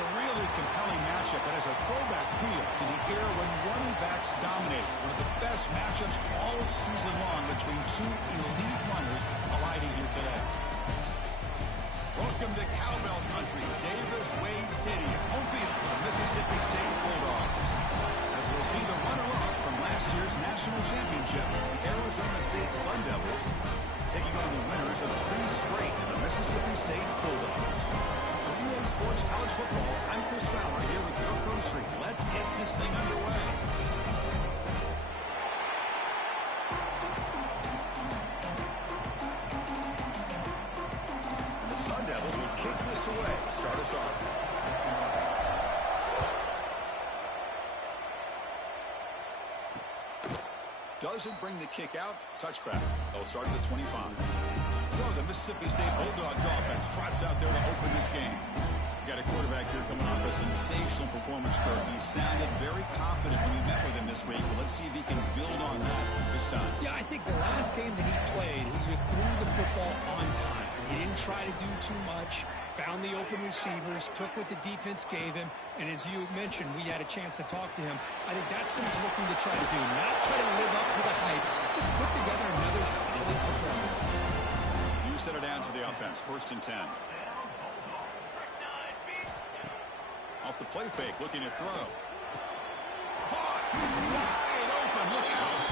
a really compelling matchup that has a throwback feel to the era when running backs dominated. One of the best matchups all season long between two elite runners colliding here today. Welcome to Cowbell Country, Davis-Wade City, home field for the Mississippi State Bulldogs. As we'll see the runner-up from last year's national championship, the Arizona State Sun Devils, taking on the winners of 3 straight, the Mississippi State Bulldogs. For EA Sports College Football, I'm Chris Fowler here with Kirk Herbstreit. Let's get this thing underway. The Sun Devils will kick this away to start us off. Doesn't bring the kick out. Touchback. They'll start at the 25. So the Mississippi State Bulldogs offense trots out there to open this game. You got a quarterback here coming off a sensational performance, Kirk. He sounded very confident when you met with him this week. But let's see if he can build on that this time. Yeah, I think the last game that he played, he just threw the football on time. He didn't try to do too much. Found the open receivers, took what the defense gave him, and as you mentioned, we had a chance to talk to him. I think that's what he's looking to try to do. Not try to live up to the hype, just put together another solid performance. You set it down to the offense, 1st and 10. Off the play fake, looking to throw. Caught! He's wide open, look out!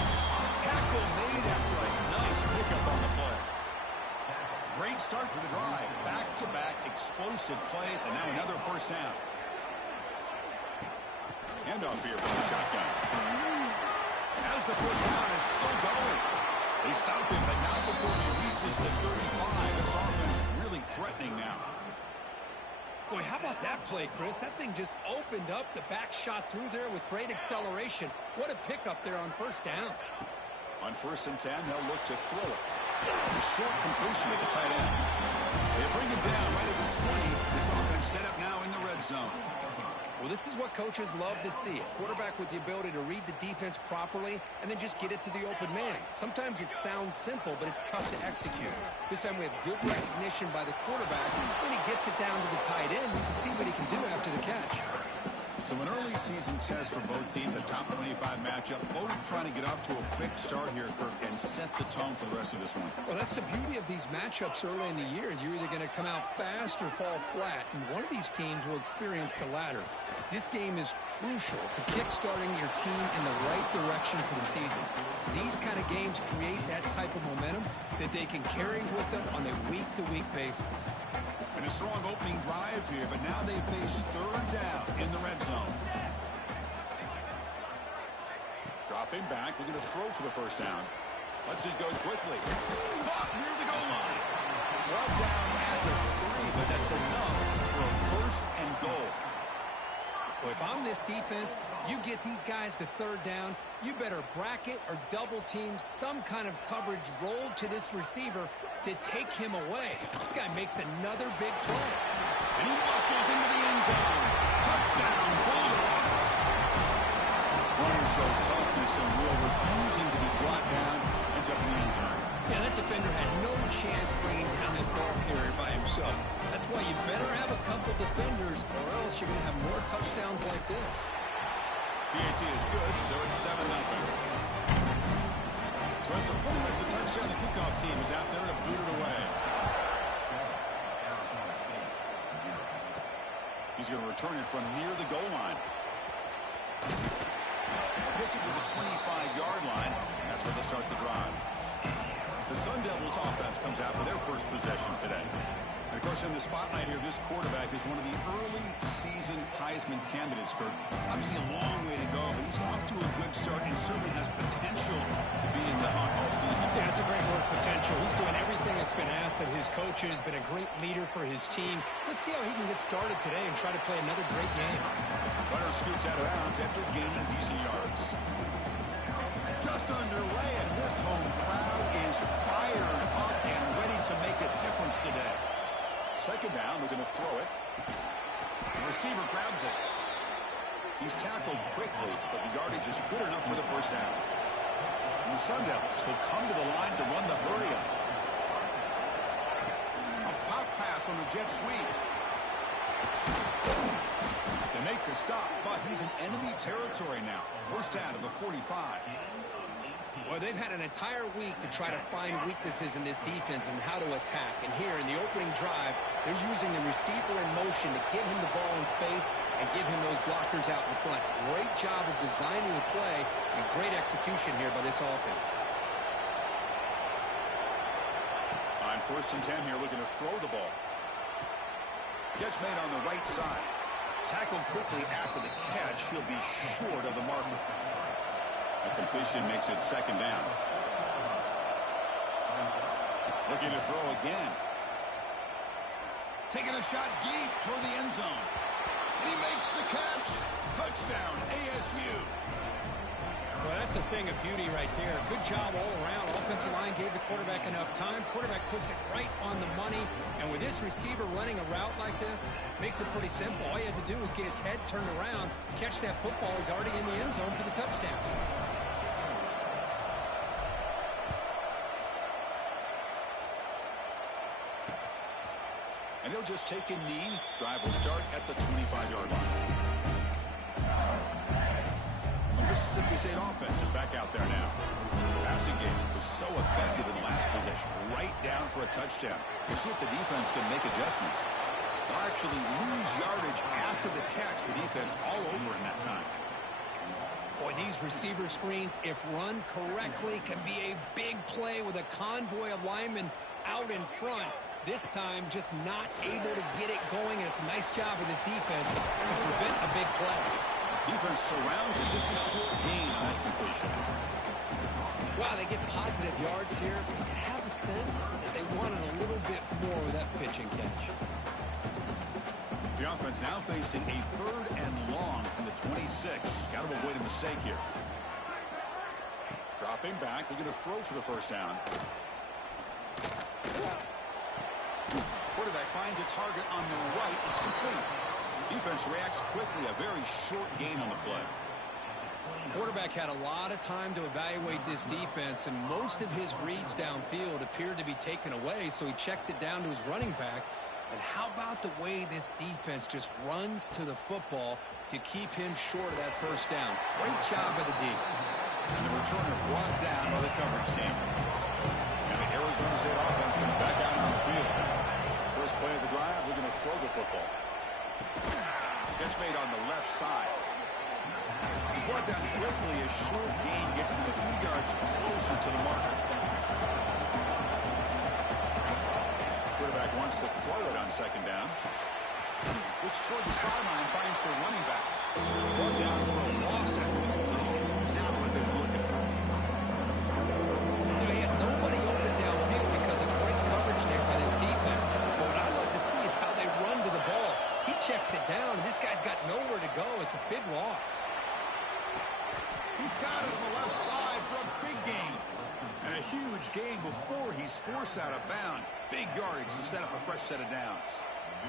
Tackle made after a nice pickup on the play. Great start for the drive. Back-to-back explosive plays, and now another 1st down. Handoff here from the shotgun. As the 1st down is still going. They stop him, but not before he reaches the 35. This offense really threatening now. Boy, how about that play, Chris? That thing just opened up. The back shot through there with great acceleration. What a pickup there on 1st down. On 1st and 10, they'll look to throw it. A short completion at the tight end. They bring him down right at the 20. This offense set up now in the red zone. Well, this is what coaches love to see. A quarterback with the ability to read the defense properly and then just get it to the open man. Sometimes it sounds simple, but it's tough to execute. This time we have good recognition by the quarterback. When he gets it down to the tight end, you can see what he can do after the catch. So an early season test for both teams, the top 25 matchup. Both trying to get off to a quick start here, Kirk, and set the tone for the rest of this one. Well, that's the beauty of these matchups early in the year. You're either going to come out fast or fall flat, and one of these teams will experience the latter. This game is crucial to kick-starting your team in the right direction for the season. These kind of games create that type of momentum that they can carry with them on a week-to-week basis. And a strong opening drive here, but now they face 3rd down in the red zone. Dropping back, looking to throw for the 1st down. Lets it go quickly. Caught near the goal line. Well down at the 3, but that's enough for a 1st and goal. Well, if I'm this defense, you get these guys to 3rd down, you better bracket or double team some kind of coverage rolled to this receiver to take him away. This guy makes another big play. And he muscles into the end zone. Touchdown, Bulldogs. Runner shows toughness and will, refusing to be brought down. Ends up in the end zone. Yeah, that defender had no chance bringing down this ball carrier by himself. That's why you better have a couple defenders, or else you're going to have more touchdowns like this. PAT is good, so it's 7-0. So after putting up the touchdown, the kickoff team is out there to boot it away. He's going to return it from near the goal line. Gets it to the 25-yard line, and that's where they'll start the drive. The Sun Devils offense comes out for their 1st possession today. And, of course, in the spotlight here, this quarterback is one of the early season Heisman candidates, Kirk. Obviously a long way to go, but he's off to a good start and certainly has potential to be in the hunt all season. Yeah, it's a great word, potential. He's doing everything that's been asked of his coaches, been a great leader for his team. Let's see how he can get started today and try to play another great game. Runner scoots out of bounds after gaining decent yards. Just underway, and this home crowd is fired up and ready to make a difference today. 2nd down, we're going to throw it. The receiver grabs it. He's tackled quickly, but the yardage is good enough for the 1st down. And the Sun Devils will come to the line to run the hurry-up. A pop pass on the jet sweep. the stop, but he's in enemy territory now. First down to the 45. Well, they've had an entire week to try to find weaknesses in this defense and how to attack. And here in the opening drive, they're using the receiver in motion to get him the ball in space and give him those blockers out in front. Great job of designing the play and great execution here by this offense. On 1st and 10 here, looking to throw the ball. Catch made on the right side. Tackled quickly after the catch. He'll be short of the marker. The completion makes it 2nd down. Looking to throw again. Taking a shot deep toward the end zone. And he makes the catch. Touchdown, ASU. Well, that's a thing of beauty right there. Good job all around. Offensive line gave the quarterback enough time. Quarterback puts it right on the money. And with this receiver running a route like this, makes it pretty simple. All you had to do was get his head turned around, catch that football. He's already in the end zone for the touchdown. And he'll just take a knee. Drive will start at the 25-yard line. The Mississippi State offense is back out there now. Passing game was so effective in the last possession. Right down for a touchdown. We'll see if the defense can make adjustments. They'll actually lose yardage after the catch. The defense all over in that time. Boy, these receiver screens, if run correctly, can be a big play with a convoy of linemen out in front. This time, just not able to get it going, and it's a nice job of the defense to prevent a big play. Defense surrounds it. Just a short gain on that completion. Wow, they get positive yards here. I have a sense that they wanted a little bit more with that pitch and catch. The offense now facing a 3rd and long from the 26. Got to avoid a mistake here. Dropping back. They're going to throw for the 1st down. Quarterback finds a target on the right. It's complete. Defense reacts quickly. A very short gain on the play. Quarterback had a lot of time to evaluate this defense, and most of his reads downfield appeared to be taken away, so he checks it down to his running back. And how about the way this defense just runs to the football to keep him short of that 1st down? Great job by the D. And the returner brought down by the coverage team. And the Arizona State offense comes back out on the field. First play of the drive, we're going to throw the football. Catch made on the left side. He's brought down quickly. A short gain gets them a few yards closer to the marker. Quarterback wants to throw it on 2nd down. Looks toward the sideline, finds the running back. It's brought down for a loss after the completion. Now what they're looking for. He had nobody open downfield because of great coverage there by this defense. But what I love to see is how they run to the ball. He checks it down, and this guy's got nowhere to go. It's a big loss. He's got it on the left side for a big gain. And a huge gain before he's forced out of bounds. Big yardage to set up a fresh set of downs.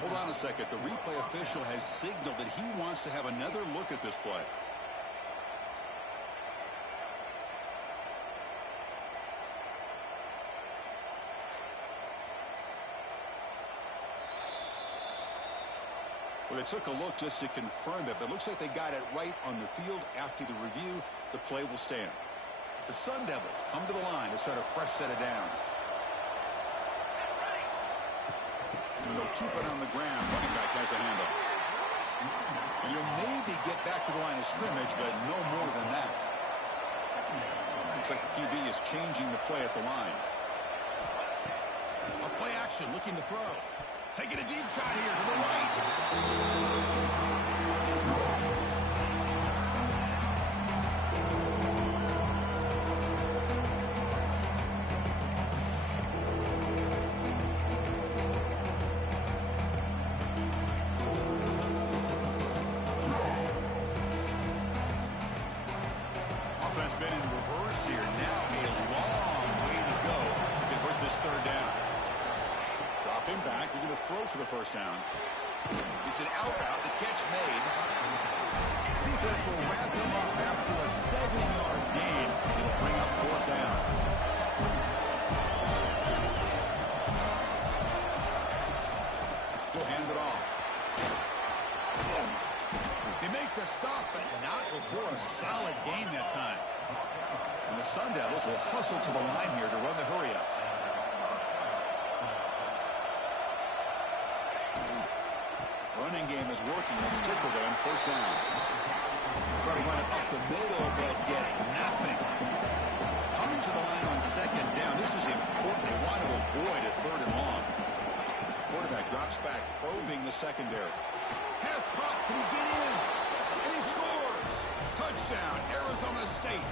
Hold on a second. The replay official has signaled that he wants to have another look at this play. Well, they took a look just to confirm it, but it looks like they got it right on the field. After the review, the play will stand. The Sun Devils come to the line to set a fresh set of downs. And they'll keep it on the ground. Running back has a handoff. And you'll maybe get back to the line of scrimmage, but no more than that. Looks like the QB is changing the play at the line. A play action, looking to throw. Taking a deep shot here to the right. Offense been in reverse here. Now a long way to go to convert this 3rd down. Dropping back, they're going to throw for the 1st down. It's an out route, the catch made. Defense will wrap him up after a 7-yard gain. It'll bring up 4th down. We'll hand it off. They stick with it on first down. Try to run it up the middle, but get nothing. Coming to the line on second down. This is important. They want to avoid a third and long. Quarterback drops back, probing the secondary. Pass pop. Can he get in? And he scores. Touchdown, Arizona State.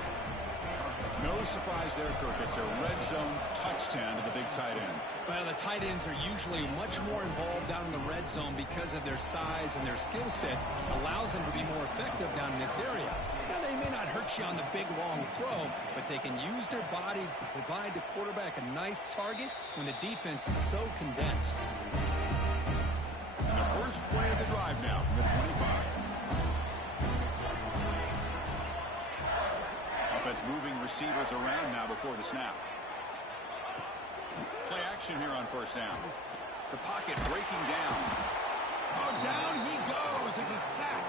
No surprise there, Kirk. It's a red zone touchdown to the big tight end. Well, the tight ends are usually much more involved down in the red zone because of their size and their skill set allows them to be more effective down in this area. Now, they may not hurt you on the big, long throw, but they can use their bodies to provide the quarterback a nice target when the defense is so condensed. And the first play of the drive now from the 25. Offense moving receivers around now before the snap. Play action here on first down. The pocket breaking down. Oh, down he goes. It's a sack.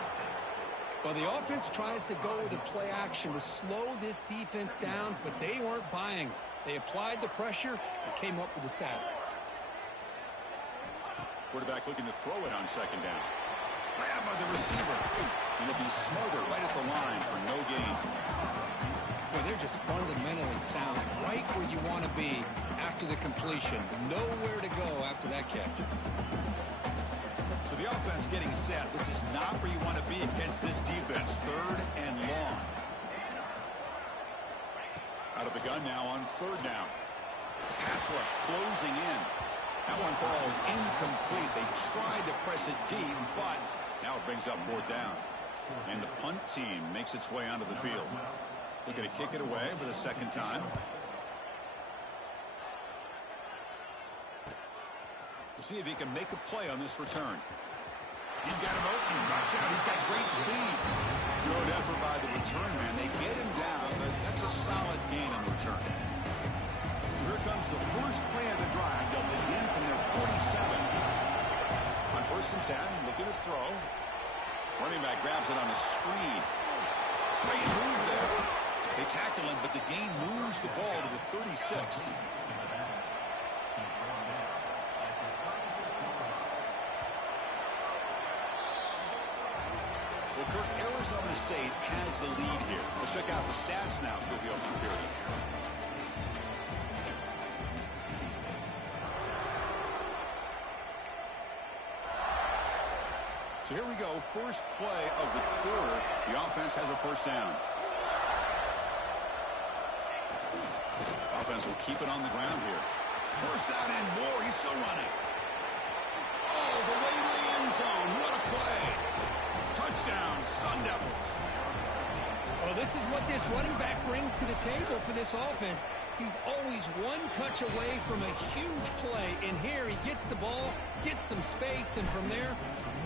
Well, the offense tries to go with a play action to slow this defense down, but they weren't buying it. They applied the pressure and came up with the sack. Quarterback looking to throw it on second down. Grab by the receiver. And it'll be smothered right at the line for no gain. Boy, they're just fundamentally sound, right where you want to be after the completion. Nowhere to go after that catch. So the offense getting set. This is not where you want to be against this defense. Third and long. Out of the gun now on third down. Pass rush closing in. That one falls incomplete. They tried to press it deep, but now it brings up fourth down. And the punt team makes its way onto the field. Looking to kick it away for the second time. We'll see if he can make a play on this return. He's got him open. Watch out. He's got great speed. Good effort by the return man. They get him down, but that's a solid gain on the return. So here comes the first play of the drive. They'll begin from their 47. On first and 10, looking to throw. Running back grabs it on a screen. Great move there. They tackle him, but the gain moves the ball to the 36. Well, Kirk, Arizona State has the lead here. Let's check out the stats now for the opening period. So here we go. First play of the quarter. The offense has a first down. Offense will keep it on the ground here. First down and more. He's still running. Oh, the way to the end zone. What a play. Touchdown, Sun Devils. Well, this is what this running back brings to the table for this offense. He's always one touch away from a huge play. And here he gets the ball, gets some space, and from there,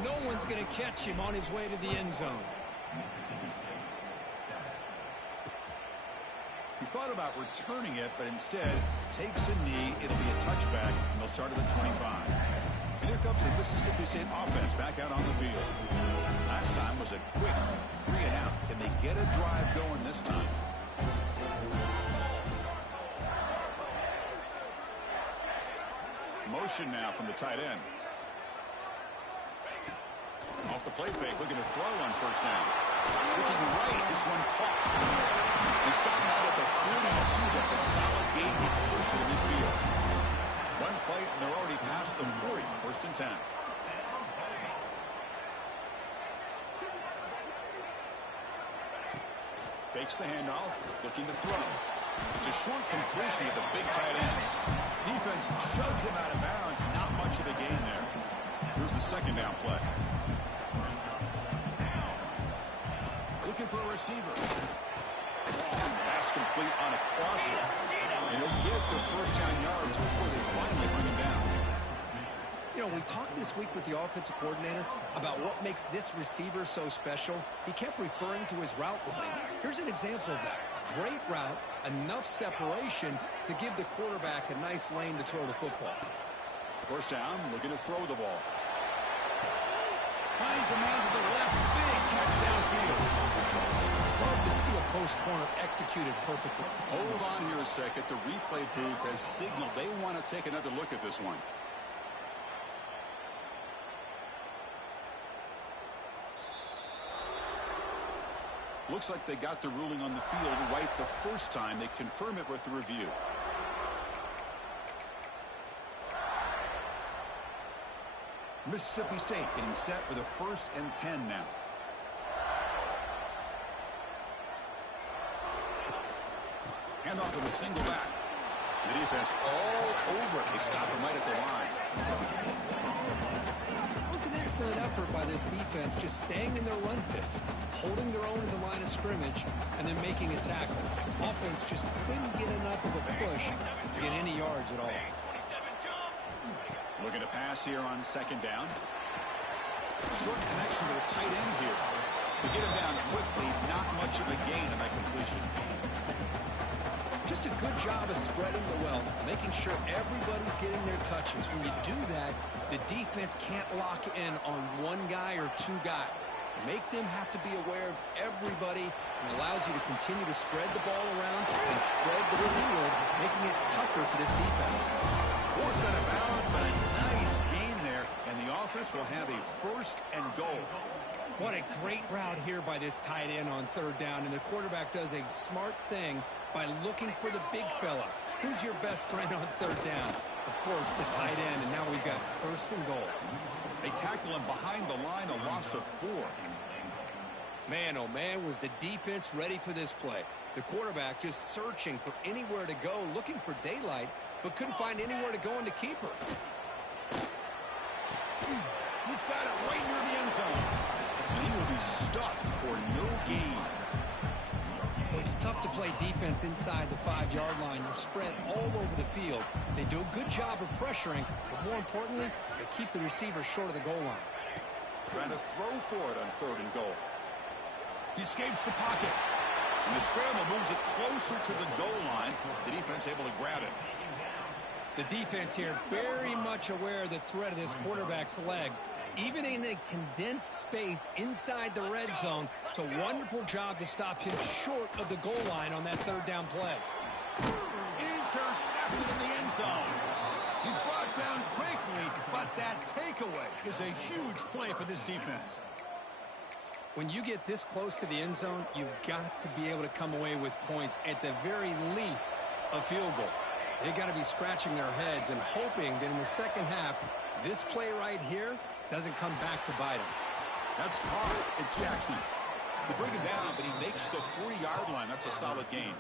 no one's going to catch him on his way to the end zone. He thought about returning it, but instead takes a knee. It'll be a touchback, and they'll start at the 25. And here comes the Mississippi State offense back out on the field. Last time was a quick 3 and out. Can they get a drive going this time? Motion now from the tight end. Off the play fake, looking to throw on first down. Looking right, this one caught. They stop out at the 42. That's a solid gain. He closer to midfield. One play, and they're already past the 40. First and 10. Fakes the handoff, looking to throw. It's a short completion at the big tight end. Defense shoves him out of bounds. Not much of a gain there. Here's the second down play. Looking for a receiver. Pass complete on a crosser. And he'll get the first 10 yards before they finally bring him down. You know, we talked this week with the offensive coordinator about what makes this receiver so special. He kept referring to his route running. Here's an example of that. Great route, enough separation to give the quarterback a nice lane to throw the football. First down, looking to throw the ball. Finds a man to the left. Big catch downfield. Love to see a post corner executed perfectly. Hold on here a second. The replay booth has signaled they want to take another look at this one. Looks like they got the ruling on the field right the first time. They confirm it with the review. Mississippi State getting set for the 1st and 10 now. Hand off with a single back. The defense all over it. They stop him right at the line. It was an excellent effort by this defense, just staying in their run fits, holding their own at the line of scrimmage, and then making a tackle. Offense just couldn't get enough of a push to get any yards at all. Looking to pass here on 2nd down. Short connection to the tight end here. They get him down quickly. Not much of a gain on that completion. Just a good job of spreading the wealth, making sure everybody's getting their touches. When you do that, the defense can't lock in on one guy or two guys. Make them have to be aware of everybody, and allows you to continue to spread the ball around and spread the field, making it tougher for this defense. Force out of bounds, but a nice gain there, and the offense will have a 1st and goal. What a great route here by this tight end on 3rd down, and the quarterback does a smart thing by looking for the big fella. Who's your best friend on 3rd down? Of course, the tight end, and now we've got 1st and goal. They tackle him behind the line, a loss of 4. Man, oh man, was the defense ready for this play. The quarterback just searching for anywhere to go, looking for daylight, but couldn't find anywhere to go in the keeper. He's got it right near the end zone. And he will be stuffed for no gain. It's tough to play defense inside the 5-yard line. You're spread all over the field. They do a good job of pressuring, but more importantly, they keep the receiver short of the goal line. Trying to throw for it on 3rd and goal. He escapes the pocket. And the scramble moves it closer to the goal line. The defense able to grab it. The defense here very much aware of the threat of this quarterback's legs. Even in a condensed space inside the red zone, it's a wonderful job to stop him short of the goal line on that 3rd down play. Intercepted in the end zone. He's brought down quickly, but that takeaway is a huge play for this defense. When you get this close to the end zone, you've got to be able to come away with points, at the very least a field goal. They got to be scratching their heads and hoping that in the 2nd half, this play right here doesn't come back to bite him. That's caught. It's Jackson. They bring him down, but he makes the 40-yard line. That's a solid gain.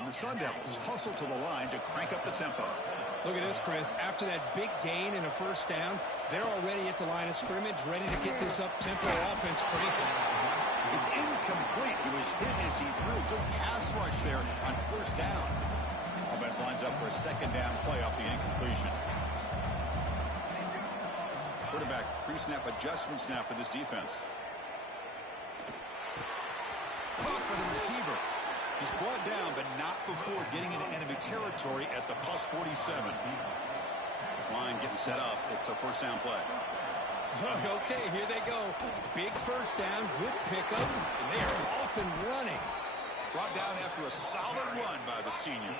And the Sun Devils hustle to the line to crank up the tempo. Look at this, Chris. After that big gain and a 1st down, they're already at the line of scrimmage, ready to get this up-tempo offense cranking. It's incomplete. He was hit as he threw. Good pass rush there on 1st down. Offense lines up for a 2nd down play off the incompletion. Quarterback pre-snap adjustments now for this defense. Caught by the receiver. He's brought down, but not before getting into enemy territory at the +47. This line getting set up. It's a 1st down play. Okay, here they go. Big 1st down, good pickup, and they are off and running. Brought down after a solid run by the senior.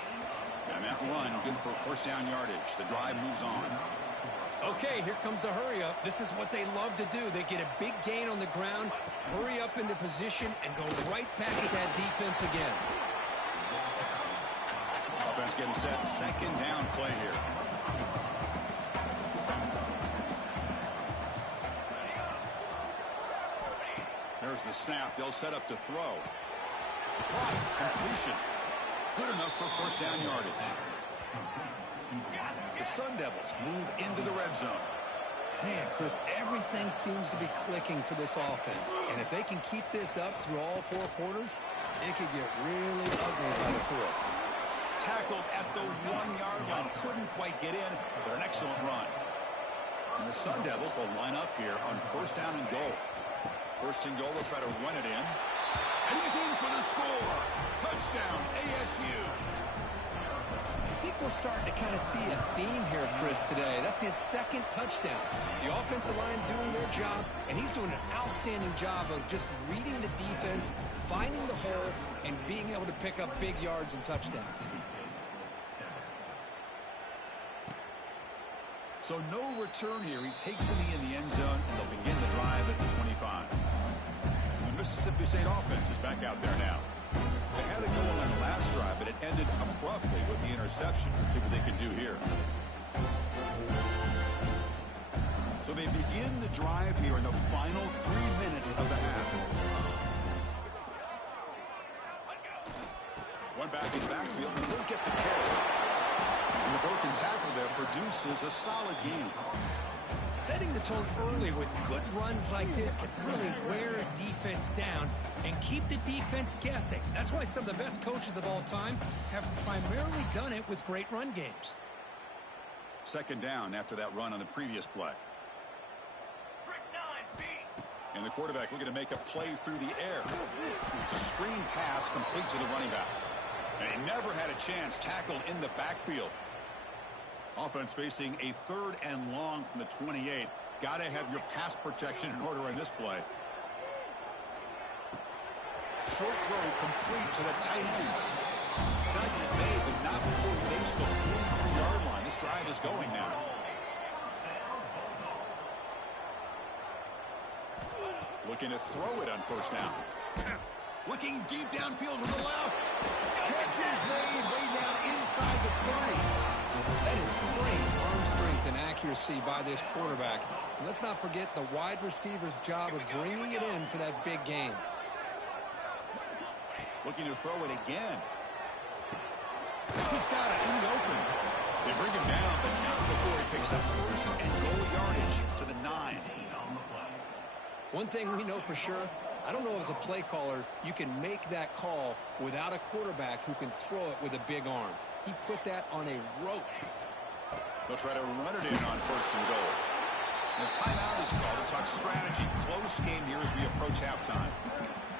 And that run good for 1st down yardage. The drive moves on. Okay, here comes the hurry up. This is what they love to do. They get a big gain on the ground, hurry up into position, and go right back at that defense again. Offense getting set. 2nd down play here. There's the snap. They'll set up to throw. Completion. Good enough for 1st down yardage. The Sun Devils move into the red zone. Man, Chris, everything seems to be clicking for this offense. And if they can keep this up through all 4 quarters, it could get really ugly by the 4th. Tackled at the 1-yard line. Couldn't quite get in, but an excellent run. And the Sun Devils will line up here on 1st down and goal. 1st and goal, they'll try to run it in. And he's in for the score. Touchdown, ASU. I think we're starting to kind of see a theme here, Chris, today. That's his 2nd touchdown. The offensive line doing their job, and he's doing an outstanding job of just reading the defense, finding the hole, and being able to pick up big yards and touchdowns. So no return here. He takes it in the end zone, and they'll begin the drive at the 25. Mississippi State offense is back out there now. They had a goal on the last drive, but it ended abruptly with the interception. Let's see what they can do here. So they begin the drive here in the final 3 minutes of the half. One back in the backfield, and he'll get the carry. And the broken tackle there produces a solid gain. Setting the tone early with good runs like this can really wear a defense down and keep the defense guessing. That's why some of the best coaches of all time have primarily done it with great run games. Second down after that run on the previous play. And the quarterback looking to make a play through the air. It's a screen pass complete to the running back. And he never had a chance tackled in the backfield. Offense facing a 3rd and long from the 28. Got to have your pass protection in order in this play. Short throw complete to the tight end. Tackle's made, but not before he makes the 43-yard line. This drive is going now. Looking to throw it on first down. Looking deep downfield to the left. Catch is made way down inside the 30. That is great arm strength and accuracy by this quarterback. And let's not forget the wide receiver's job of bringing it in for that big game. Looking to throw it again. He's got it in the open. They bring him down, but not before he picks up first and goal yardage to the 9. One thing we know for sure, I don't know as a play caller, you can make that call without a quarterback who can throw it with a big arm. He put that on a rope. They'll try to run it in on first and goal. The timeout is called to talk strategy. Close game here as we approach halftime.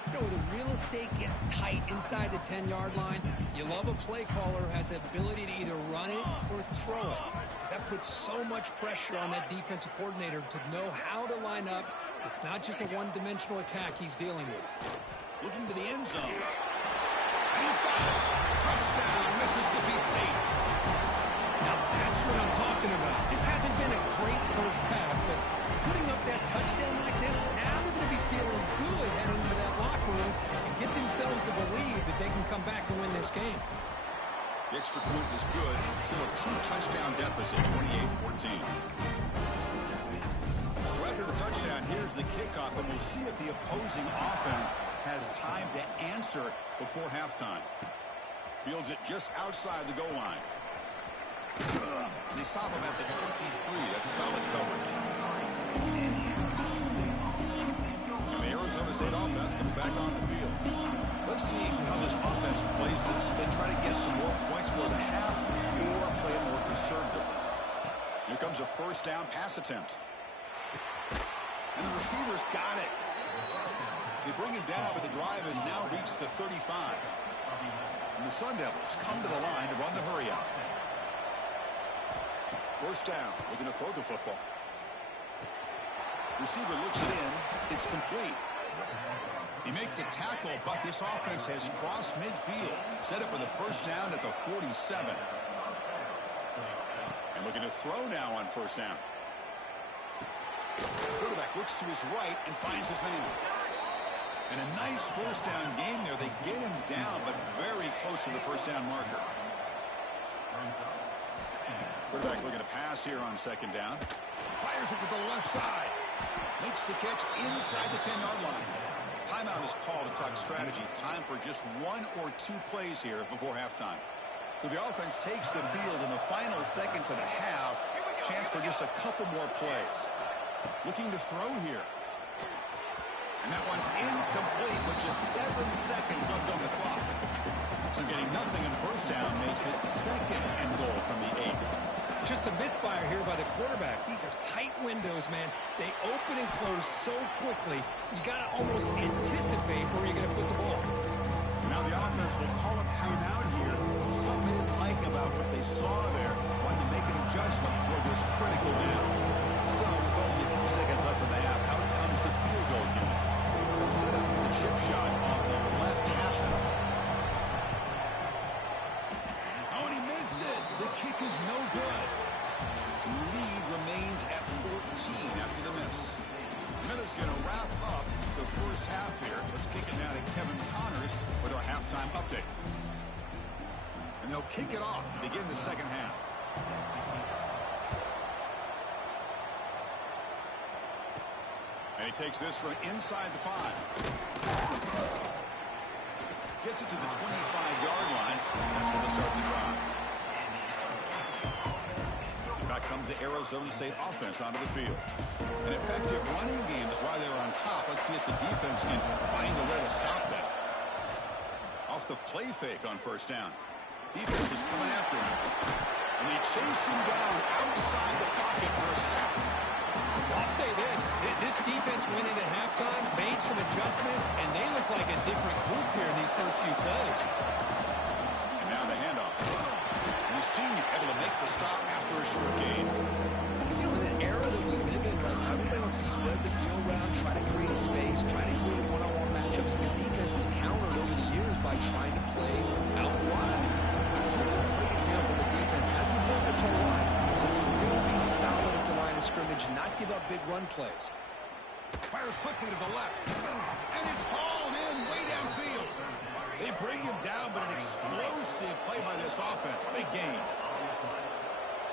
You know, when the real estate gets tight inside the 10-yard line, you love a play caller who has the ability to either run it or throw it. Because that puts so much pressure on that defensive coordinator to know how to line up. It's not just a one-dimensional attack he's dealing with. Looking to the end zone. And he's got it. Touchdown, Mississippi State. Now that's what I'm talking about. This hasn't been a great first half, but putting up that touchdown like this, now they're going to be feeling good heading into that locker room and get themselves to believe that they can come back and win this game. The extra point is good. Still a 2-touchdown deficit, 28-14. So after the touchdown, here's the kickoff, and we'll see if the opposing offense has time to answer before halftime. Fields it just outside the goal line. And they stop him at the 23. That's solid coverage. And the Arizona State offense comes back on the field. Let's see how this offense plays this. They try to get some more points for the half or play it more conservative. Here comes a first down pass attempt. And the receivers got it. They bring him down, but the drive has now reached the 35. And the Sun Devils come to the line to run the hurry out. First down, looking to throw the football. Receiver looks it in. It's complete. He make the tackle, but this offense has crossed midfield. Set up for the first down at the 47. And looking to throw now on first down. Quarterback looks to his right and finds his man. And a nice first down gain there. They get him down, but very close to the first down marker. Quarterback looking to pass here on second down. Fires it to the left side. Makes the catch inside the 10-yard line. Timeout is called to talk strategy. Time for just 1 or 2 plays here before halftime. So the offense takes the field in the final seconds of the half. Chance for just a couple more plays. Looking to throw here. And that one's incomplete with just 7 seconds left on the clock. So getting nothing in first down makes it second and goal from the 8. Just a misfire here by the quarterback. These are tight windows, man. They open and close so quickly, you got to almost anticipate where you're going to put the ball. Now the offense will call a timeout here. Some didn't like about what they saw there. Wanted to make an adjustment for this critical down. So with only a few seconds left in the half, out comes the field goal unit. They'll set up with a chip shot on the left hash mark. Oh, and he missed it. The kick is no good. Lead remains at 14 after the miss. Miller's going to wrap up the first half here. Let's mistake. And they'll kick it off to begin the second half. And he takes this from inside the 5. Gets it to the 25-yard line. That's where they start the drive. Back comes the Arizona State offense onto the field. An effective running game is why they were on top. Let's see if the defense can find a way to stop them. Off the play fake on first down. Defense is coming after him. And they chase him down outside the pocket for a sack. I'll say this defense went in at halftime, made some adjustments, and they look like a different group here in these first few plays. And now the handoff. And the senior able to make the stop after a short gain. You know, in an era that we live in right now, everybody wants to spread the field around, try to create space, try to create one-on-one matchups. And the defense has countered over the years by trying to play out wide. Here's a great example. The defense has the ability to play wide, but still be solid at the line of scrimmage and not give up big run plays. Fires quickly to the left. And it's hauled in way downfield. They bring him down, but an explosive play by this offense. Big game.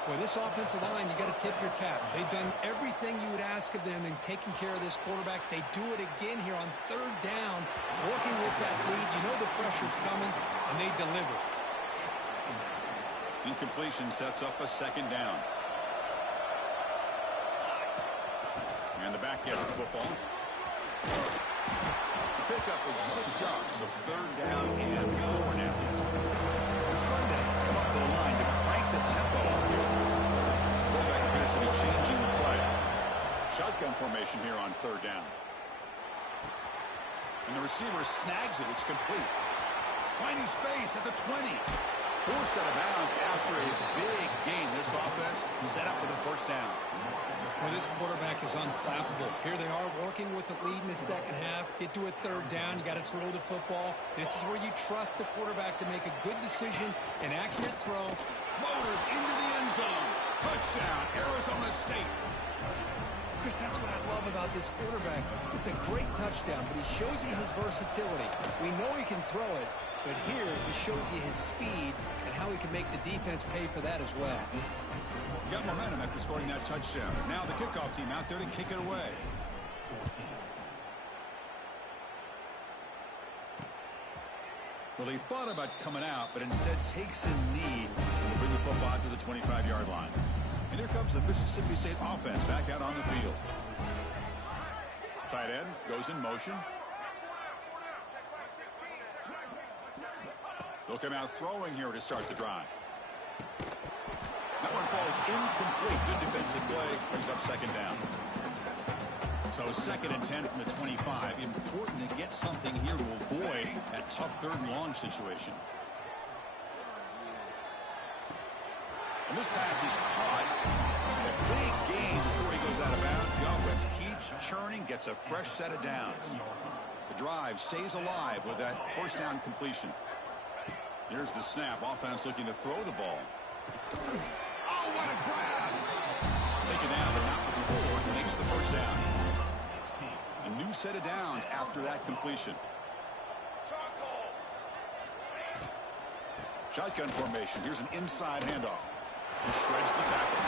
Boy, this offensive line, you got to tip your cap. They've done everything you would ask of them in taking care of this quarterback. They do it again here on third down, working with that lead. You know the pressure's coming, and they deliver. Incompletion sets up a second down. And the back gets the football. The pickup is 6 yards, so third down and 4 now. Sundays come up to the line to crank the tempo up here. Quarterback appears to be changing the play. Shotgun formation here on third down. And the receiver snags it. It's complete. Finding space at the 20. Forced out of bounds after a big gain. This offense set up with a first down. Well, this quarterback is unflappable. Here they are working with the lead in the second half. Get to a third down. You got to throw the football. This is where you trust the quarterback to make a good decision, an accurate throw. Motors into the end zone. Touchdown, Arizona State. Chris, that's what I love about this quarterback. It's a great touchdown, but he shows you his versatility. We know he can throw it, but here he shows you his speed and how he can make the defense pay for that as well. Got momentum after scoring that touchdown. Now the kickoff team out there to kick it away. Well, he thought about coming out, but instead takes a knee and will bring the football out to the 25-yard line. And here comes the Mississippi State offense back out on the field. Tight end goes in motion. They'll come out throwing here to start the drive. That one falls incomplete. Good defensive play. Brings up second down. So second and 10 from the 25. Important to get something here to avoid that tough third and long situation. And this pass is caught. A big gain before he goes out of bounds. The offense keeps churning, gets a fresh set of downs. The drive stays alive with that first down completion. Here's the snap. Offense looking to throw the ball. Oh, what a grab! Take it down, but not before he makes the first down. A new set of downs after that completion. Shotgun formation. Here's an inside handoff. He shreds the tackle.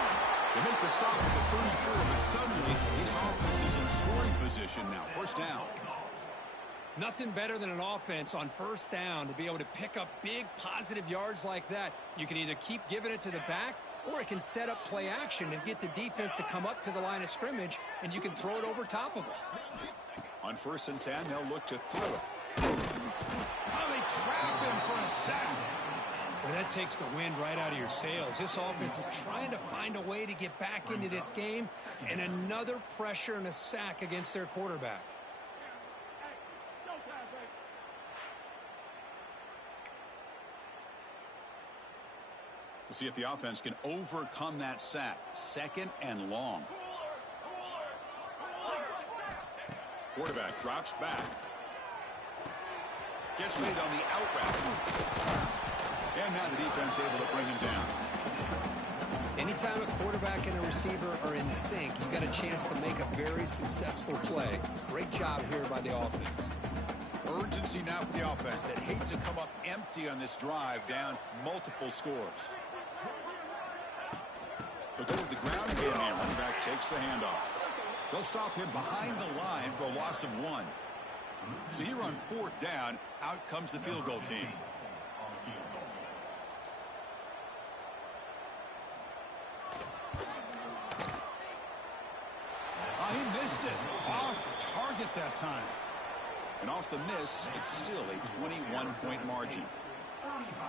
They make the stop at the 34, but suddenly this offense is in scoring position now. First down. Nothing better than an offense on first down to be able to pick up big positive yards like that. You can either keep giving it to the back, or it can set up play action and get the defense to come up to the line of scrimmage, and you can throw it over top of them. On first and 10, they'll look to throw it. Oh, they trap him for a sack. Well, that takes the wind right out of your sails. This offense is trying to find a way to get back into this game, and another pressure and a sack against their quarterback. We'll see if the offense can overcome that sack. Second and long. Quarterback drops back. Gets made on the out route. And now the defense able to bring him down. Anytime a quarterback and a receiver are in sync, you got a chance to make a very successful play. Great job here by the offense. Urgency now for the offense that hate to come up empty on this drive, down multiple scores. They'll go with the ground game here. Running back takes the handoff. They'll stop him behind the line for a loss of 1. So here on 4th down, out comes the field goal team. He missed it. Off target that time. And off the miss, it's still a 21-point margin.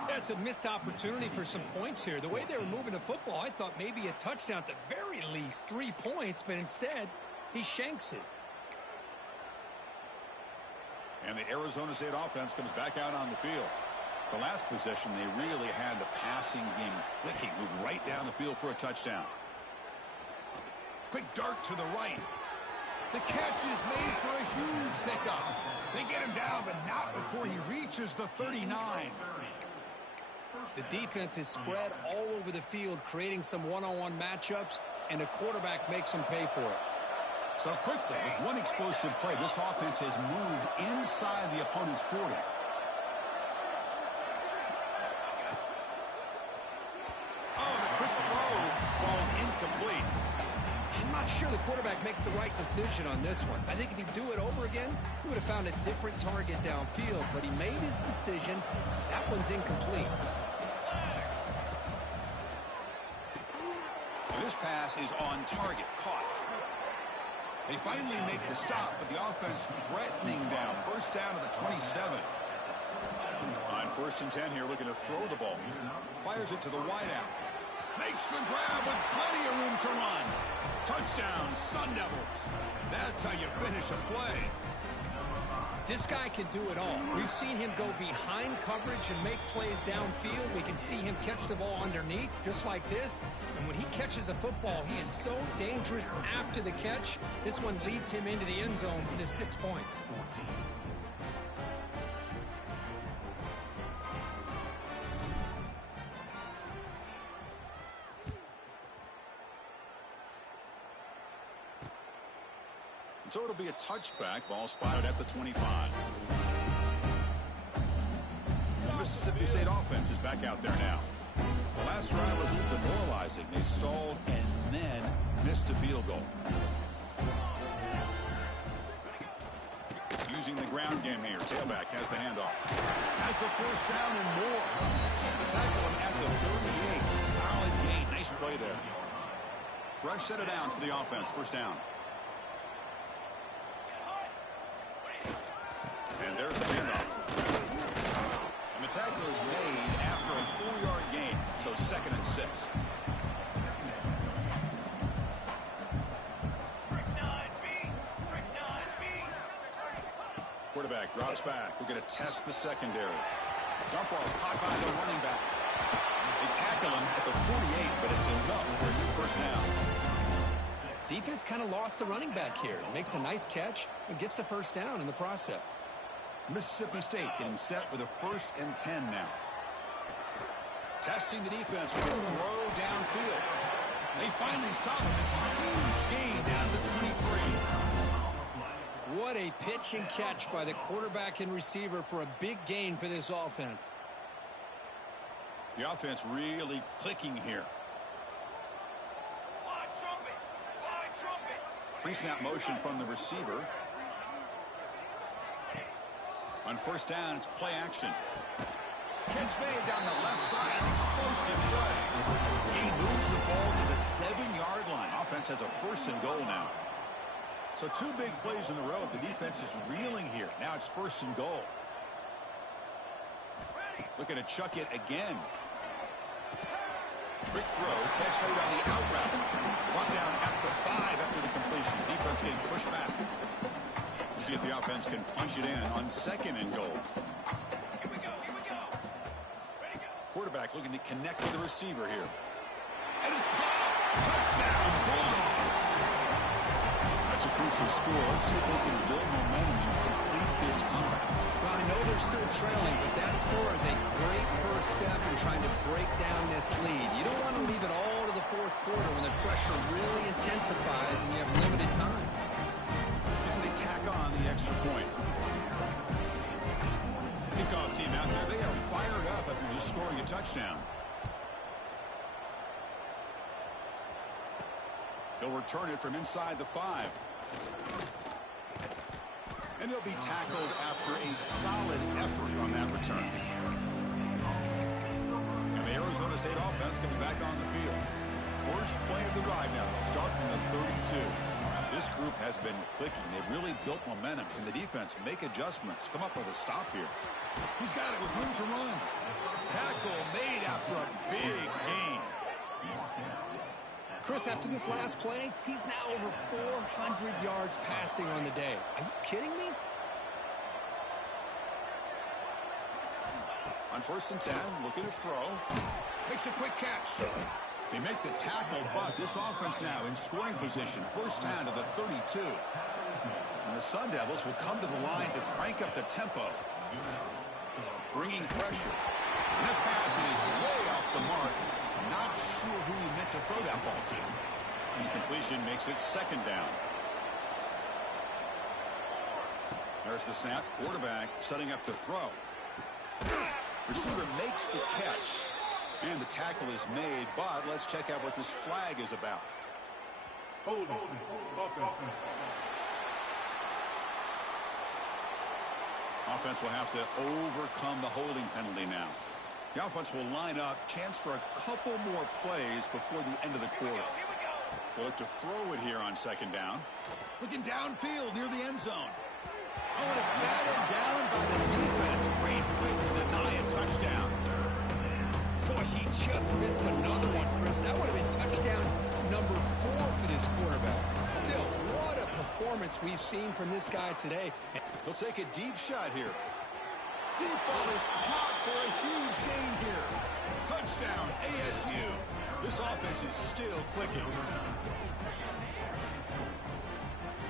That's a missed opportunity for some points here. The way they were moving the football, I thought maybe a touchdown at the very least, 3 points, but instead, he shanks it. And the Arizona State offense comes back out on the field. The last possession, they really had the passing game clicking, moved right down the field for a touchdown. Quick dart to the right. The catch is made for a huge pickup. They get him down, but not before he reaches the 39. The defense is spread all over the field, creating some one-on-one matchups, and the quarterback makes them pay for it. So quickly, with one explosive play, this offense has moved inside the opponent's 40. Oh, the quick throw falls incomplete. I'm not sure the quarterback makes the right decision on this one. I think if he'd do it over again, he would have found a different target downfield, but he made his decision. That one's incomplete. And this pass is on target, caught. They finally make the stop, but the offense threatening down. First down to the 27. On 1st and 10 here, looking to throw the ball. Fires it to the wideout. Makes the grab with plenty of room to run. Touchdown, Sun Devils. That's how you finish a play. This guy can do it all. We've seen him go behind coverage and make plays downfield. We can see him catch the ball underneath, just like this. And when he catches a football, he is so dangerous after the catch. This one leads him into the end zone for the 6 points. So it'll be a touchback. Ball spotted at the 25. The Mississippi State offense is back out there now. The last drive was a little demoralizing. They stalled and then missed a field goal. Using the ground game here. Tailback has the handoff. Has the first down and more. The tackle him at the 38. Solid gain. Nice play there. Fresh set of downs for the offense. First down. And there's the handoff. And the tackle is made after a 4-yard gain. So 2nd and 6. Quarterback drops back. We're going to test the secondary. Dump ball caught by the running back. They tackle him at the 48, but it's enough for a new first down. Defense kind of lost the running back here. Makes a nice catch and gets the first down in the process. Mississippi State getting set for the 1st and 10 now. Testing the defense with a throw downfield. They finally stop him. It's a huge gain down to the 23. What a pitch and catch by the quarterback and receiver for a big gain for this offense. The offense really clicking here. Pre-snap motion from the receiver. On first down, it's play action. Catch made down the left side. Explosive play. He moves the ball to the 7-yard line. Offense has a 1st and goal now. So 2 big plays in a row. The defense is reeling here. Now it's 1st and goal. Looking to chuck it again. Quick throw. Catch made on the out route. Brought down at the 5 after the completion. Defense getting pushed back. See if the offense can punch it in on 2nd and goal. Here we go. Ready, go. Quarterback looking to connect with the receiver here. And it's caught. Touchdown, Bulldogs. That's a crucial score. Let's see if they can build momentum and complete this comeback. Well, I know they're still trailing, but that score is a great first step in trying to break down this lead. You don't want to leave it all to the 4th quarter when the pressure really intensifies and you have limited time. Tack on the extra point. scoring a touchdown. He'll return it from inside the 5. And he'll be tackled after a solid effort on that return. And the Arizona State offense comes back on the field. First play of the drive now. They'll start from the 32. This group has been clicking. They've really built momentum. Can the defense make adjustments? Come up with a stop here. He's got it with room to run. Tackle made after a big gain. Chris, after this last play, he's now over 400 yards passing on the day. Are you kidding me? On 1st and 10, looking to throw. Makes a quick catch. They make the tackle, but this offense now in scoring position. First down to the 32. And the Sun Devils will come to the line to crank up the tempo. Bringing pressure. And that pass is way off the mark. Not sure who he meant to throw that ball to. Incompletion makes it 2nd down. There's the snap. Quarterback setting up to throw. Receiver makes the catch. And the tackle is made, but let's check out what this flag is about. Hold on. Offense will have to overcome the holding penalty now. The offense will line up. Chance for a couple more plays before the end of the quarter. They'll look to throw it here on 2nd down. Looking downfield near the end zone. Oh, and it's batted down by the defense. Great play to deny a touchdown. Boy, he just missed another one, Chris. That would have been touchdown number 4 for this quarterback. Still, what a performance we've seen from this guy today. He'll take a deep shot here. Deep ball is caught for a huge gain here. Touchdown, ASU. This offense is still clicking.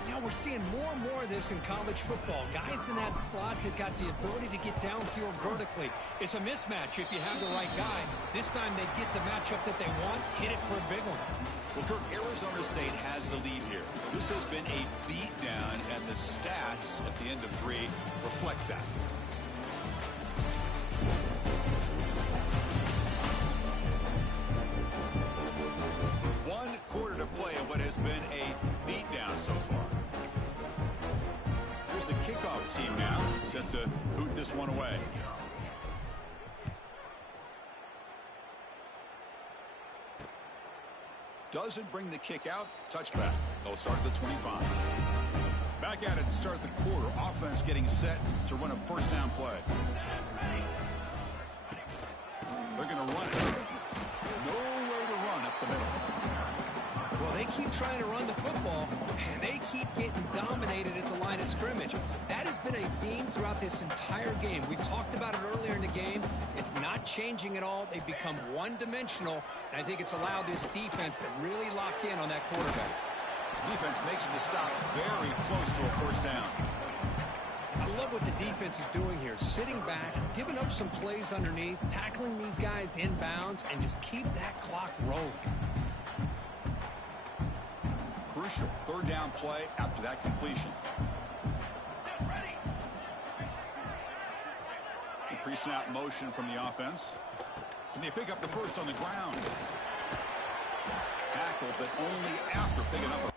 You know, we're seeing more and more of this in college football. Guys in that slot that got the ability to get downfield vertically. It's a mismatch if you have the right guy. This time they get the matchup that they want, hit it for a big one. Well, Kirk, Arizona State has the lead here. This has been a beatdown, and the stats at the end of 3 reflect that. One quarter to play in what has been a beatdown so far. Here's the kickoff team now, set to boot this one away. Doesn't bring the kick out. Touchback. They'll start at the 25. Back at it to start the quarter. Offense getting set to run a 1st down play. They're going to run it. No way to run up the middle. Well, they keep trying to run the football, and they keep getting dominated at the line of scrimmage. That has been a theme throughout this entire game. We've talked about it earlier in the game. It's not changing at all. They've become one-dimensional, and I think it's allowed this defense to really lock in on that quarterback. Defense makes the stop very close to a 1st down. I love what the defense is doing here. Sitting back, giving up some plays underneath, tackling these guys inbounds, and just keep that clock rolling. Crucial 3rd down play after that completion. The pre-snap motion from the offense. Can they pick up the 1st on the ground? Tackle, but only after picking up a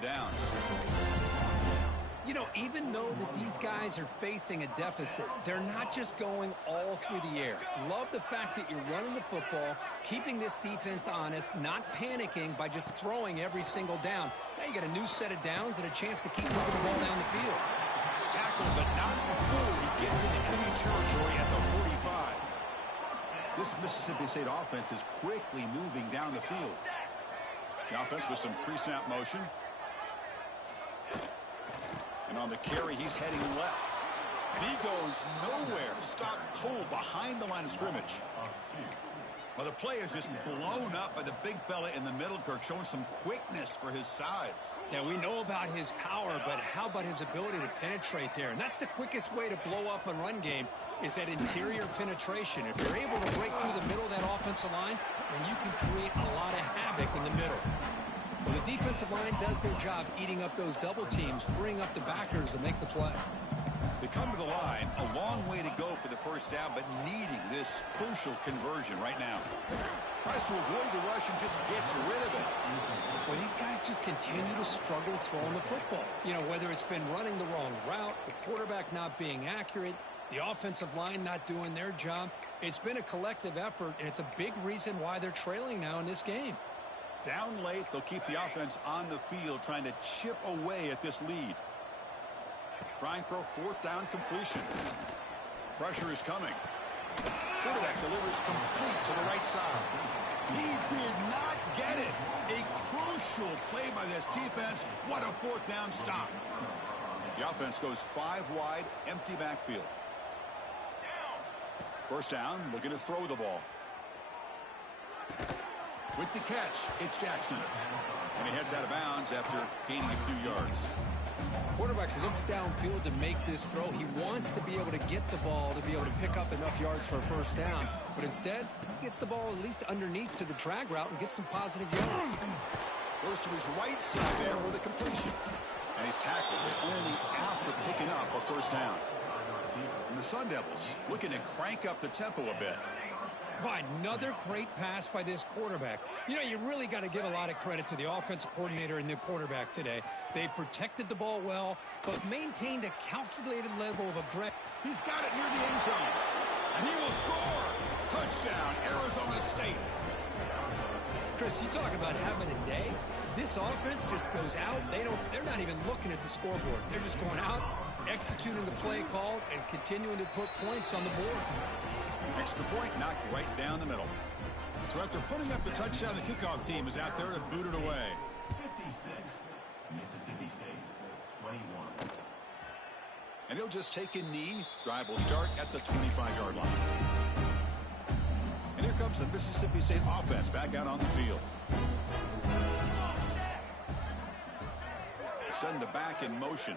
downs. You know, even though that these guys are facing a deficit, they're not just going all through the air. Love the fact that you're running the football, keeping this defense honest, not panicking by just throwing every single down. Now you got a new set of downs and a chance to keep moving the ball down the field. Tackle, but not before he gets into enemy territory at the 45. This Mississippi State offense is quickly moving down the field. The offense with some pre-snap motion. And on the carry, he's heading left. And he goes nowhere. Stopped cold behind the line of scrimmage. Well, the play is just blown up by the big fella in the middle, Kirk, showing some quickness for his size. Yeah, we know about his power, but how about his ability to penetrate there? And that's the quickest way to blow up a run game is that interior penetration. If you're able to break through the middle of that offensive line, then you can create a lot of havoc in the middle. Well, the defensive line does their job eating up those double teams, freeing up the backers to make the play. They come to the line, a long way to go for the first down, but needing this crucial conversion right now. Tries to avoid the rush and just gets rid of it. Well, these guys just continue to struggle throwing the football. You know, whether it's been running the wrong route, the quarterback not being accurate, the offensive line not doing their job. It's been a collective effort, and it's a big reason why they're trailing now in this game. Down late, they'll keep the offense on the field, trying to chip away at this lead. Trying for a fourth down completion. Pressure is coming. Quarterback delivers complete to the right side. He did not get it. A crucial play by this defense. What a fourth down stop. The offense goes 5 wide, empty backfield. First down, looking to throw the ball. With the catch, it's Jackson. And he heads out of bounds after gaining a few yards. Quarterback looks downfield to make this throw. He wants to be able to get the ball to be able to pick up enough yards for a first down. But instead, he gets the ball at least underneath to the drag route and gets some positive yards. Goes to his right side there for the completion. And he's tackled, but only after picking up a first down. And the Sun Devils looking to crank up the tempo a bit. Another great pass by this quarterback. You know, you really got to give a lot of credit to the offensive coordinator and the quarterback today. They protected the ball well, but maintained a calculated level of aggression. He's got it near the end zone. And he will score. Touchdown, Arizona State. Chris, you talk about having a day. This offense just goes out. They're not even looking at the scoreboard. They're just going out, executing the play call, and continuing to put points on the board. Extra point knocked right down the middle. So after putting up the touchdown, the kickoff team is out there to boot it away. 56, Mississippi State, 21. And he'll just take a knee. Drive will start at the 25-yard line. And here comes the Mississippi State offense back out on the field. Send the back in motion.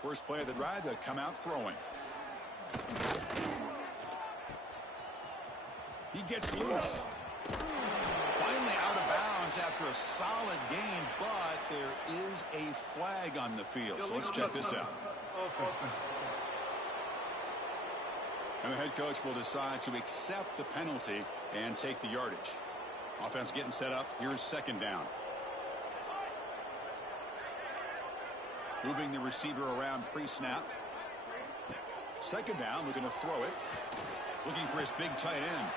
First play of the drive, they'll come out throwing. He gets loose. Finally out of bounds after a solid gain, but there is a flag on the field. So let's check this out. And the head coach will decide to accept the penalty and take the yardage. Offense getting set up. Here's second down. Moving the receiver around pre-snap. Second down, looking to throw it. Looking for his big tight end.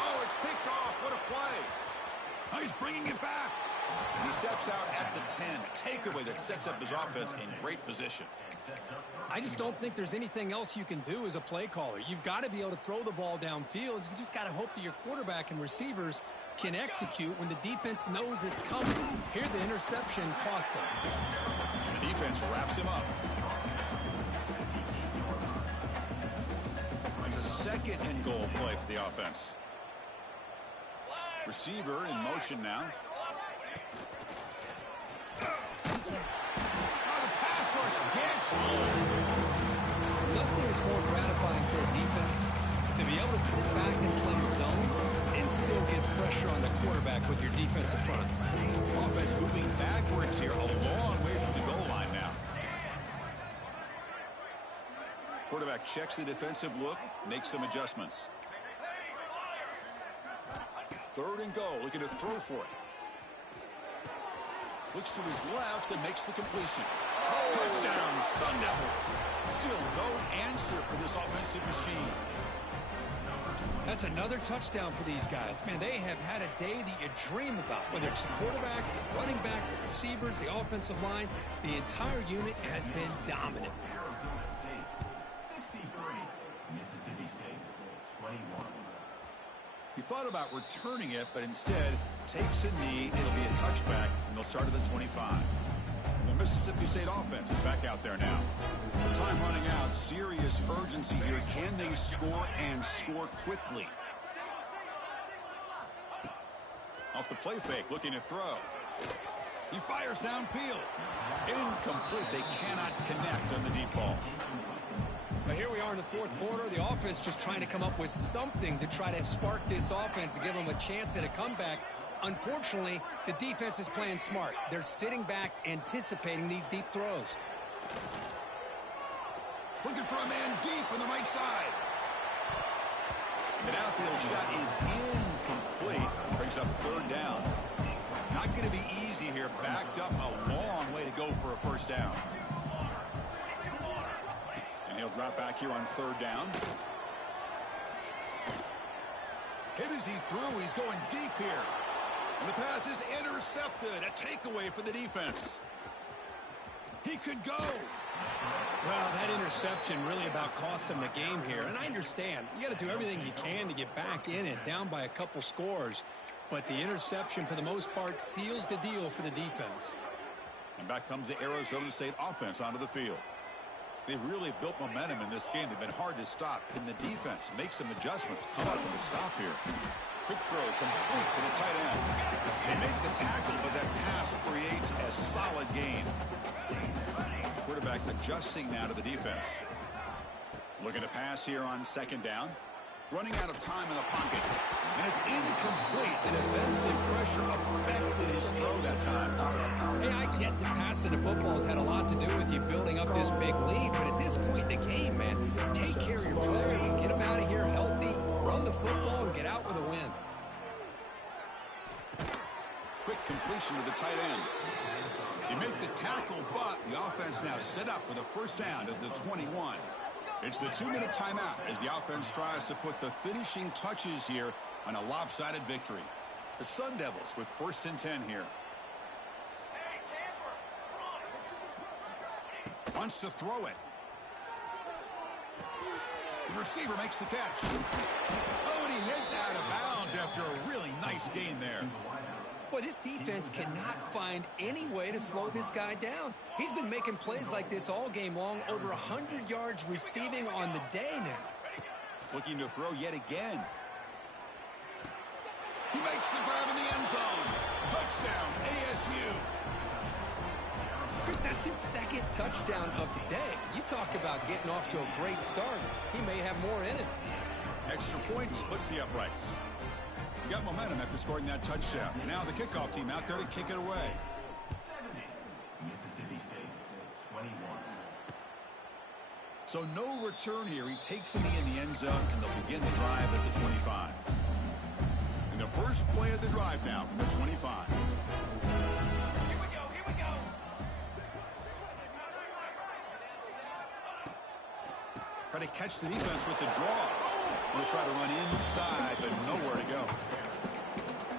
Oh, it's picked off. What a play. Oh, he's bringing it back. He steps out at the 10. A takeaway that sets up his offense in great position. I just don't think there's anything else you can do as a play caller. You've got to be able to throw the ball downfield. You just got to hope that your quarterback and receivers can execute when the defense knows it's coming. Here, the interception cost them. The defense wraps him up. It's a second and goal play for the offense. Receiver in motion now. Pass rush gets home. Nothing is more gratifying for a defense to be able to sit back and play zone and still get pressure on the quarterback with your defensive front. Offense moving backwards here, a long way from the goal line now. Quarterback checks the defensive look, makes some adjustments. Third and goal, looking to throw for it. Looks to his left and makes the completion. Touchdown, Sun Devils. Still no answer for this offensive machine. That's another touchdown for these guys. Man, they have had a day that you dream about. Whether it's the quarterback, the running back, the receivers, the offensive line, the entire unit has been dominant. Arizona State, 63, Mississippi State, 21. He thought about returning it, but instead takes a knee. It'll be a touchback, and they'll start at the 25. The Mississippi State offense is back out there now. Time running out. Serious urgency here. Can they score and score quickly? Off the play fake, looking to throw. He fires downfield. Incomplete. They cannot connect on the deep ball. But here we are in the fourth quarter. The offense just trying to come up with something to try to spark this offense to give them a chance at a comeback. Unfortunately, the defense is playing smart. They're sitting back, anticipating these deep throws. Looking for a man deep on the right side. The downfield shot is incomplete. Brings up third down. Not going to be easy here. Backed up a long way to go for a first down. And he'll drop back here on third down. Hit as he threw. He's going deep here. And the pass is intercepted. A takeaway for the defense. He could go. Well, that interception really about cost him the game here. And I understand. You got to do everything you can to get back in it, down by a couple scores. But the interception, for the most part, seals the deal for the defense. And back comes the Arizona State offense onto the field. They've really built momentum in this game. They've been hard to stop. Can the defense make some adjustments? Come up with a stop here. Quick throw complete to the tight end. They make the tackle, but that pass creates a solid gain. Quarterback adjusting now to the defense. Looking to pass here on second down. Running out of time in the pocket. And it's incomplete. The defensive pressure affected his throw that time. Hey, I get the passing the football's had a lot to do with you building up this big lead. But at this point in the game, man, take care of your players. Get them out of here healthy. Run the football and get out with a win. Quick completion to the tight end. You make the tackle, but the offense now set up with a first down at the 21. It's the 2-minute timeout as the offense tries to put the finishing touches here on a lopsided victory. The Sun Devils with first and 10 here. Wants to throw it. The receiver makes the catch. Oh, and he heads out of bounds after a really nice gain there. Boy, this defense cannot find any way to slow this guy down. He's been making plays like this all game long, over 100 yards receiving on the day now. Looking to throw yet again. He makes the grab in the end zone. Touchdown, ASU. Chris, that's his second touchdown of the day. You talk about getting off to a great start. He may have more in it. Extra point splits the uprights. Got momentum after scoring that touchdown. Now the kickoff team out there to kick it away. Mississippi State, 21. So no return here. He takes it in the end zone, and they'll begin the drive at the 25. And the first play of the drive now from the 25. Here we go. Try to catch the defense with the draw. They'll try to run inside, but nowhere to go.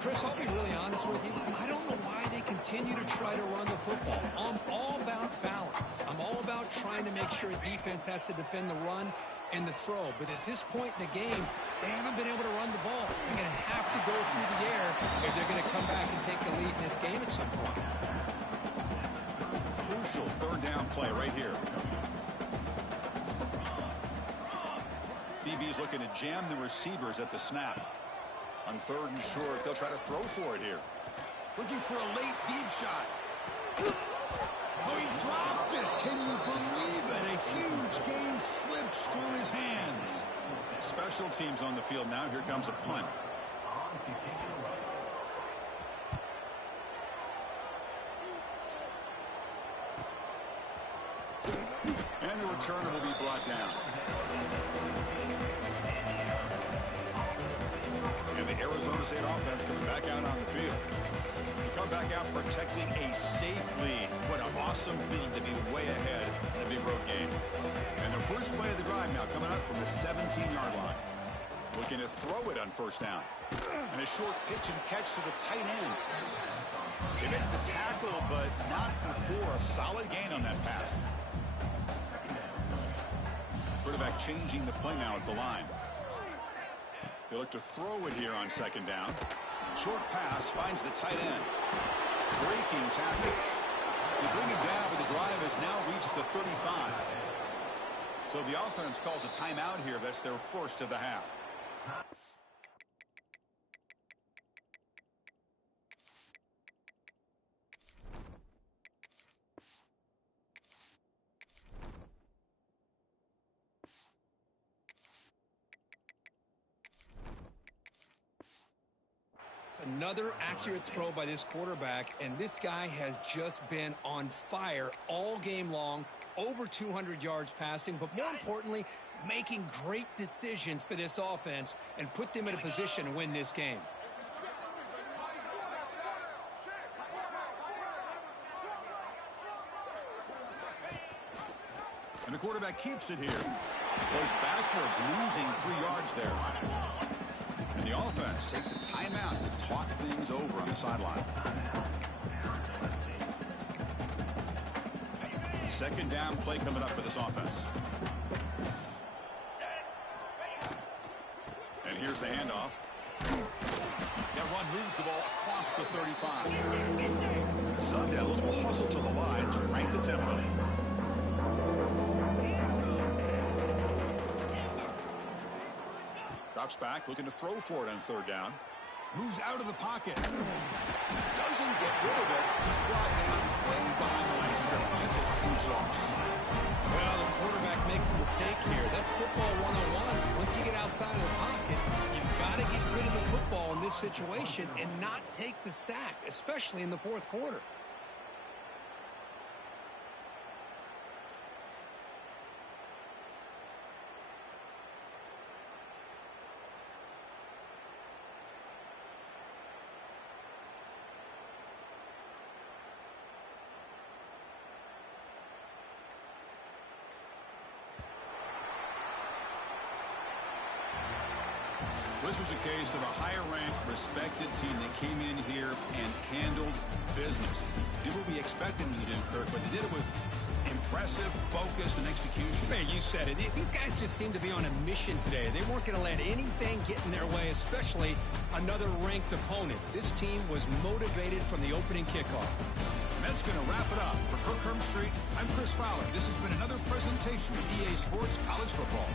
Chris, I'll be really honest with you. I don't know why they continue to try to run the football. I'm all about balance. I'm all about trying to make sure a defense has to defend the run and the throw. But at this point in the game, they haven't been able to run the ball. They're going to have to go through the air as they're going to come back and take the lead in this game at some point. Crucial third down play right here. DB's looking to jam the receivers at the snap. On third and short, they'll try to throw for it here. Looking for a late deep shot. Oh, he dropped it. Can you believe it? A huge gain slips through his hands. Special teams on the field now. Here comes a punt. And the returner will be brought down. And the Arizona State offense comes back out on the field. To come back out protecting a safe lead. What an awesome feeling to be way ahead in a big road game. And the first play of the drive now coming up from the 17-yard line. Looking to throw it on first down. And a short pitch and catch to the tight end. They make the tackle, but not before a solid gain on that pass. Quarterback changing the play now at the line. They look to throw it here on second down. Short pass finds the tight end. Breaking tackles. They bring him down, but the drive has now reached the 35. So the offense calls a timeout here. That's their first of the half. Another accurate throw by this quarterback, and this guy has just been on fire all game long, over 200 yards passing, but more importantly, making great decisions for this offense and put them in a position to win this game. And the quarterback keeps it here. Goes backwards, losing 3 yards there. And the offense takes a timeout to talk things over on the sideline. Second down play coming up for this offense. And here's the handoff. That run moves the ball across the 35. The Sun Devils will hustle to the line to crank the tempo. Drops back, looking to throw for it on third down. Moves out of the pocket. Doesn't get rid of it. He's brought down way behind the line of scrimmage. It's a huge loss. Well, the quarterback makes a mistake here. That's football 101. Once you get outside of the pocket, you've got to get rid of the football in this situation and not take the sack, especially in the fourth quarter. This was a case of a higher-ranked, respected team that came in here and handled business. Did what we expected them to do, Kirk, but they did it with impressive focus and execution. Man, you said it. These guys just seem to be on a mission today. They weren't going to let anything get in their way, especially another ranked opponent. This team was motivated from the opening kickoff. And that's going to wrap it up. For Kirk Hermstreet, I'm Chris Fowler. This has been another presentation of EA Sports College Football.